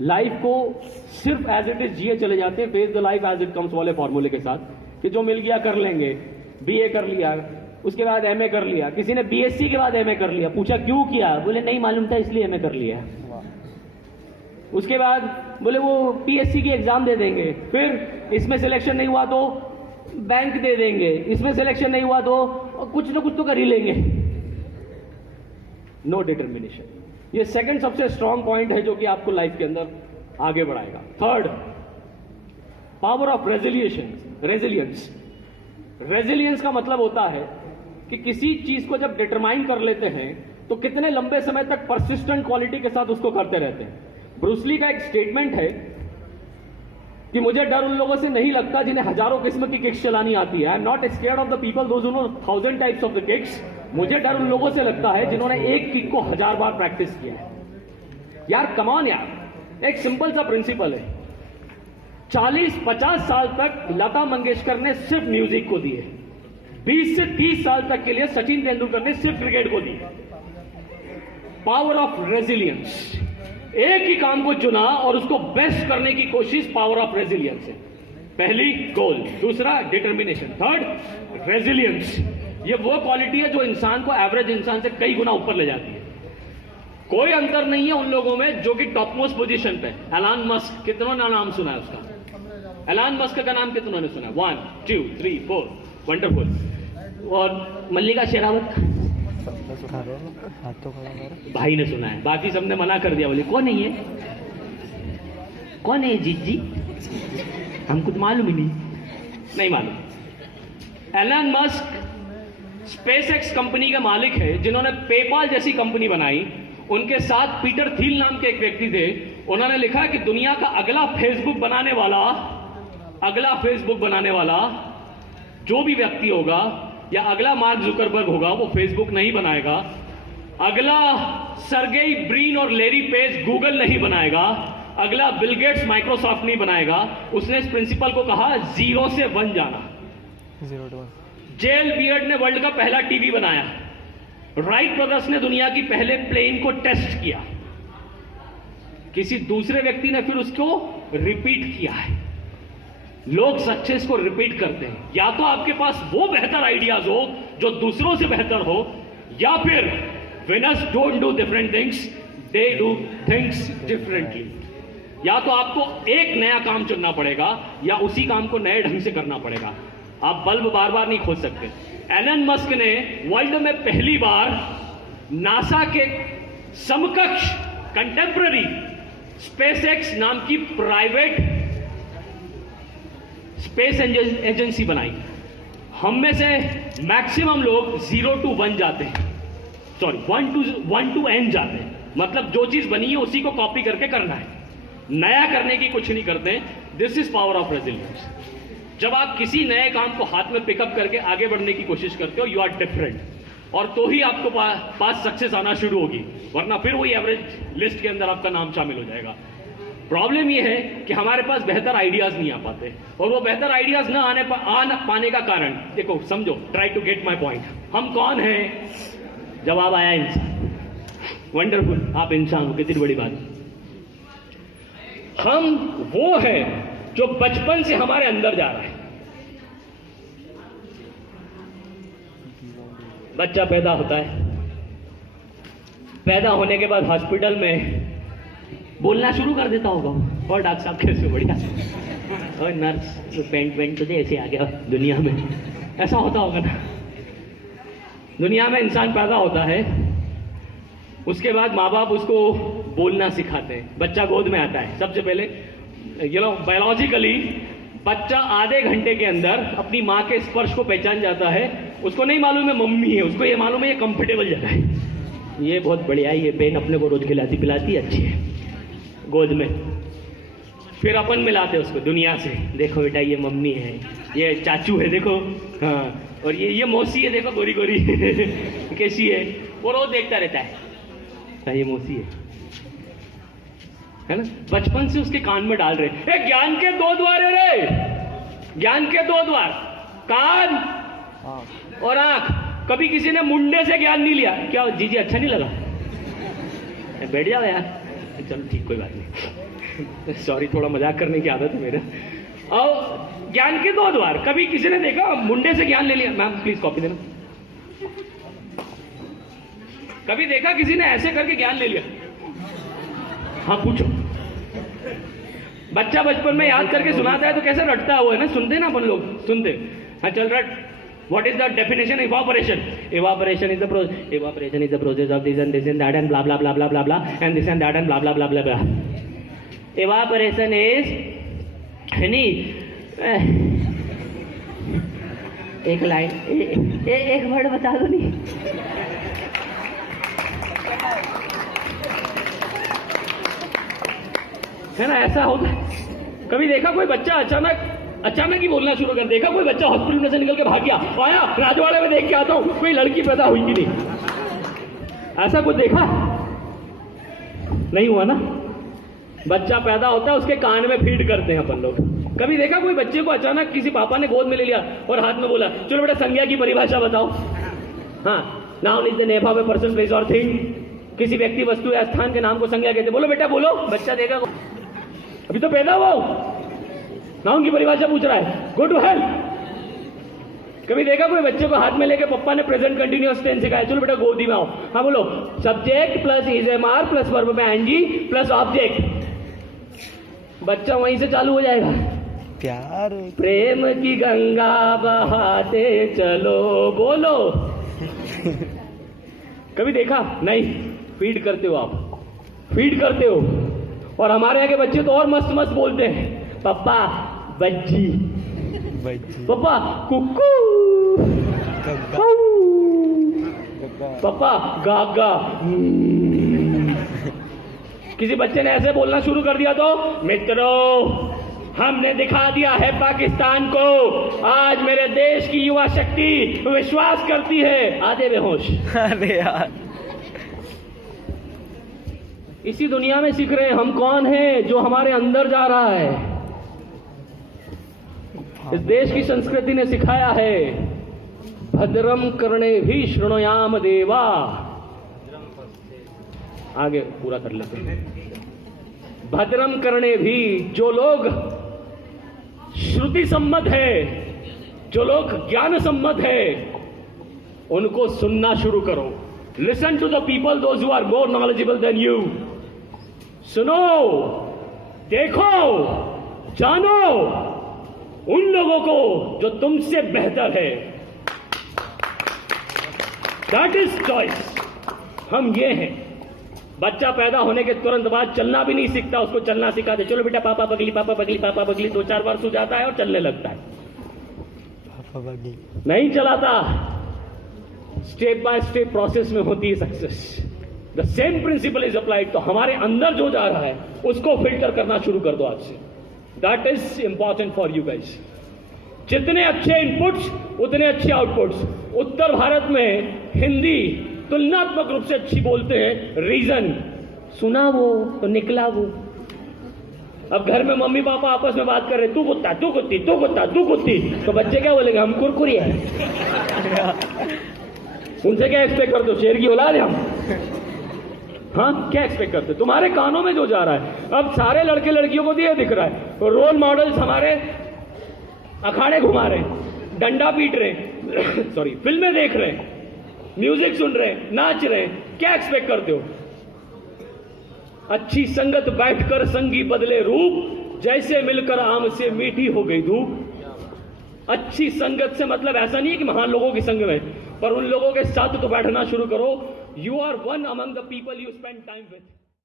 Life को सिर्फ as it is जिए चले जाते हैं, face the life as it comes वाले फॉर्मूले के साथ, कि जो मिल गया कर लेंगे। बीए कर लिया, उसके बाद एमए कर लिया, किसी ने बीएससी के बाद एमए कर लिया, पूछा क्यों किया, बोले नहीं मालूम था इसलिए एमए कर लिया। उसके बाद बोले वो पीएससी की एग्जाम दे देंगे, फिर इसमें सिलेक्शन नहीं हुआ तो बैंक दे देंगे, इसमें सिलेक्शन नहीं हुआ तो कुछ ना कुछ तो कर ही लेंगे। नो डिटर्मिनेशन, ये सेकंड सबसे स्ट्रॉन्ग पॉइंट है जो कि आपको लाइफ के अंदर आगे बढ़ाएगा। Third, power of resilience. Resilience का मतलब होता है कि किसी चीज को जब डिटरमाइन कर लेते हैं तो कितने लंबे समय तक परसिस्टेंट क्वालिटी के साथ उसको करते रहते हैं। ब्रूस ली का एक स्टेटमेंट है कि मुझे डर उन लोगों से नहीं लगता जिन्हें हजारों किस्म की किक्स चलानी आती है। I am not scared of the people those who know 1000 types of the kicks. मुझे डर उन लोगों से लगता है जिन्होंने एक किक को 1000 बार प्रैक्टिस किया है। यार कमान यार, एक सिंपल सा प्रिंसिपल है। 40-50 साल तक लता मंगेशकर ने सिर्फ म्यूजिक को दिए, 20 से 30 साल तक के लिए सचिन तेंदुलकर ने सिर्फ क्रिकेट को दी। पावर ऑफ रेजिलियंस, एक ही काम को चुना और उसको बेस्ट करने की कोशिश, पावर ऑफ रेजिलियंस है। पहली गोल, दूसरा डिटर्मिनेशन, थर्ड रेजिलियंस। ये वो क्वालिटी है जो इंसान को एवरेज इंसान से कई गुना ऊपर ले जाती है। कोई अंतर नहीं है उन लोगों में जो कि टॉप मोस्ट पोजीशन पे। एलन मस्क, कितनों ने नाम सुना है उसका? एलन मस्क का नाम कितनों ने सुना? 1 2 3 4, वंडरफुल। और मल्लिका शेरावत भाई ने सुना है, बाकी सबने मना कर दिया, बोले कौन है ये, कौन है जीत जी, हमको तो मालूम ही नहीं मालूम। एलन मस्क स्पेसएक्स कंपनी के मालिक है, जिन्होंने पेपाल जैसी कंपनी बनाई। उनके साथ पीटर थील नाम के एक व्यक्ति थे। उन्होंने लिखा कि दुनिया का अगला फेसबुक बनाने वाला जो भी व्यक्ति होगा, या अगला मार्क जुकरबर्ग होगा, वो फेसबुक नहीं बनाएगा। अगला सर्गेई ब्रिन और लेरी पेज गूगल नहीं बनाएगा। अगला बिल गेट्स माइक्रोसॉफ्ट नहीं बनाएगा। उसने इस प्रिंसिपल को कहा 0 से 1 जाना। 0 to 1। जेल बियर्ड ने वर्ल्ड का पहला टीवी बनाया। राइट ब्रदर्स ने दुनिया की पहले प्लेन को टेस्ट किया। किसी दूसरे व्यक्ति ने फिर उसको रिपीट किया है। लोग सक्सेस को रिपीट करते हैं। या तो आपके पास वो बेहतर आइडियाज हो जो दूसरों से बेहतर हो, या फिर winners don't do different things, they do things differently. या तो आपको एक नया काम चुनना पड़ेगा या उसी काम को नए ढंग से करना पड़ेगा। आप बल्ब बार बार नहीं खोज सकते। एलन मस्क ने वर्ल्ड में पहली बार नासा के समकक्ष कंटेम्पररी स्पेसएक्स नाम की प्राइवेट स्पेस एजेंसी बनाई। हम में से मैक्सिमम लोग 0 to 1 जाते हैं, सॉरी 1 to n जाते हैं। मतलब जो चीज बनी है उसी को कॉपी करके करना है, नया करने की कुछ नहीं करते। This is power of resilience. जब आप किसी नए काम को हाथ में पिकअप करके आगे बढ़ने की कोशिश करते हो, यू आर डिफरेंट, और तो ही आपको पास सक्सेस आना शुरू होगी, वरना फिर वही एवरेज लिस्ट के अंदर आपका नाम शामिल हो जाएगा। प्रॉब्लम यह है कि हमारे पास बेहतर आइडियाज नहीं आ पाते, और वो बेहतर आइडियाज ना आने पाने का कारण, देखो समझो, try to get my point. हम कौन हैं? जवाब आया इंसान। वंडरफुल, आप इंसान हो, कितनी बड़ी बात। हम वो है जो बचपन से हमारे अंदर जा रहा है। बच्चा पैदा होता है, पैदा होने के बाद हॉस्पिटल में बोलना शुरू कर देता होगा, और डॉक्टर साहब कैसे, बढ़िया, और नर्स पेंट तुझे ऐसे आ गया दुनिया में, ऐसा होता होगा ना। दुनिया में इंसान पैदा होता है, उसके बाद माँ बाप उसको बोलना सिखाते हैं। बच्चा गोद में आता है, सबसे पहले बायोलॉजिकली बच्चा आधे घंटे के अंदर अपनी माँ के स्पर्श को पहचान जाता है। उसको नहीं मालूम है मम्मी है, उसको ये मालूम है ये कंफर्टेबल जगह है, ये बहुत बढ़िया है, ये पेन अपने को रोज खिलाती पिलाती अच्छी है गोद में। फिर अपन मिलाते उसको दुनिया से, देखो बेटा ये मम्मी है, ये चाचू है देखो, हाँ, और ये मौसी है देखो गोरी गोरी कैसी है। वो रोज देखता रहता है, ये मौसी है ना। बचपन से उसके कान में डाल रहे, ज्ञान के 2 द्वार है रे, ज्ञान के 2 द्वार, कान और आंख। कभी किसी ने मुंडे से ज्ञान नहीं लिया क्या? जी अच्छा नहीं लगा, बैठ जाओ यार, चलो ठीक, कोई बात नहीं। सॉरी, थोड़ा मजाक करने की आदत है मेरा। और ज्ञान के दो द्वार। कभी किसी ने देखा मुंडे से ज्ञान ले लिया? मैम प्लीज कॉपी देना। कभी देखा किसी ने ऐसे करके ज्ञान ले लिया? हाँ पूछो। बच्चा बचपन में याद करके सुनाता है तो कैसे रटता है वो, है ना? सुनते ना अपन लोग, सुनते। हाँ चल रट। What is the definition? Evaporation. Evaporation is the process of this and that and blah blah blah blah blah blah and this and that and blah blah blah blah blah. Evaporation is नहीं एक line एक word बता दो नहीं। है ना? ऐसा होता है। कभी देखा कोई बच्चा अचानक ही बोलना शुरू कर? देखा कोई बच्चा हॉस्पिटल में से निकल के भाग गया, आया राजवाड़े में देख के आता हूं कोई लड़की पैदा हुई कि नहीं? ऐसा कुछ देखा? नहीं हुआ ना? बच्चा पैदा होता है, उसके कान में फीड करते हैं अपन लोग। कभी देखा कोई बच्चे को अचानक किसी पापा ने गोद में ले लिया और हाथ में बोला चलो बेटा संज्ञा की परिभाषा बताओ? हाँ, noun is the name of a person, place और थिंग। किसी व्यक्ति, वस्तु या स्थान के नाम को संज्ञा कहते। बोलो बेटा बोलो। बच्चा देगा, अभी तो पैदा हुआ, नाउन की परिभाषा पूछ रहा है। Go to hell. कभी देखा कोई बच्चे को हाथ में लेके पप्पा ने प्रेजेंट कंटिन्यूअस टेंस सिखाया, चलो बेटा गोदी में आओ। हाँ बोलो। Subject plus is am are plus verb में एनजी प्लस ऑब्जेक्ट। बच्चा वहीं से चालू हो जाएगा। प्यार प्रेम की गंगा बहाते चलो, बोलो। कभी देखा? नहीं। फीड करते हो आप, फीड करते हो। और हमारे यहाँ के बच्चे तो और मस्त मस्त बोलते हैं। पापा बज्जी, पापा कुकू, पापा गागा। किसी बच्चे ने ऐसे बोलना शुरू कर दिया तो मित्रों हमने दिखा दिया है पाकिस्तान को। आज मेरे देश की युवा शक्ति विश्वास करती है। आधे बेहोश। अरे यार, इसी दुनिया में सीख रहे हैं हम कौन है, जो हमारे अंदर जा रहा है। इस देश की संस्कृति ने सिखाया है भद्रम कर्णे भी शृणुयाम देवा। आगे पूरा कर लेते हैं। भद्रम कर्णे भी, जो लोग श्रुति सम्मत है, जो लोग ज्ञान सम्मत है, उनको सुनना शुरू करो। Listen to the people those who are more knowledgeable than you. सुनो, देखो, जानो उन लोगों को जो तुमसे बेहतर है। That is choice. हम ये हैं। बच्चा पैदा होने के तुरंत बाद चलना भी नहीं सीखता, उसको चलना सिखा दे। चलो बेटा पापा बगली, पापा बगली, पापा बगली। 2-4 बार सो जाता है और चलने लगता है। पापा बगली नहीं चलाता। स्टेप बाय स्टेप प्रोसेस में होती है success. The same principle is applied. तो हमारे अंदर जो जा रहा है उसको फिल्टर करना शुरू कर दो आज से। That is important for you guys. जितने अच्छे इनपुट्स उतने अच्छे आउटपुट्स। उत्तर भारत में हिंदी तुलनात्मक रूप से अच्छी बोलते हैं। रीजन सुना वो तो निकला वो। अब घर में मम्मी पापा आपस में बात कर रहे, तू कुत्ता, तू कुत्ती, तू कुत्ता, तू कुत्ती, तो बच्चे क्या बोलेंगे? हम कुरकुरी है। उनसे क्या एक्सपेक्ट करते हो? शेर की औलाद है हम? हाँ, क्या एक्सपेक्ट करते हो? तुम्हारे कानों में जो जा रहा है। अब सारे लड़के लड़कियों को ये दिख रहा है, तो रोल मॉडल्स हमारे अखाड़े घुमा रहे हैं, डंडा पीट रहे हैं, सॉरी फिल्में देख रहे हैं, म्यूजिक सुन रहे हैं, नाच रहे हैं। क्या एक्सपेक्ट करते हो? अच्छी संगत बैठकर संगी बदले रूप, जैसे मिलकर आम से मीठी हो गई धूप। अच्छी संगत से मतलब ऐसा नहीं है कि महान लोगों की संग में, पर उन लोगों के साथ तो बैठना शुरू करो। You are one among the people you spend time with.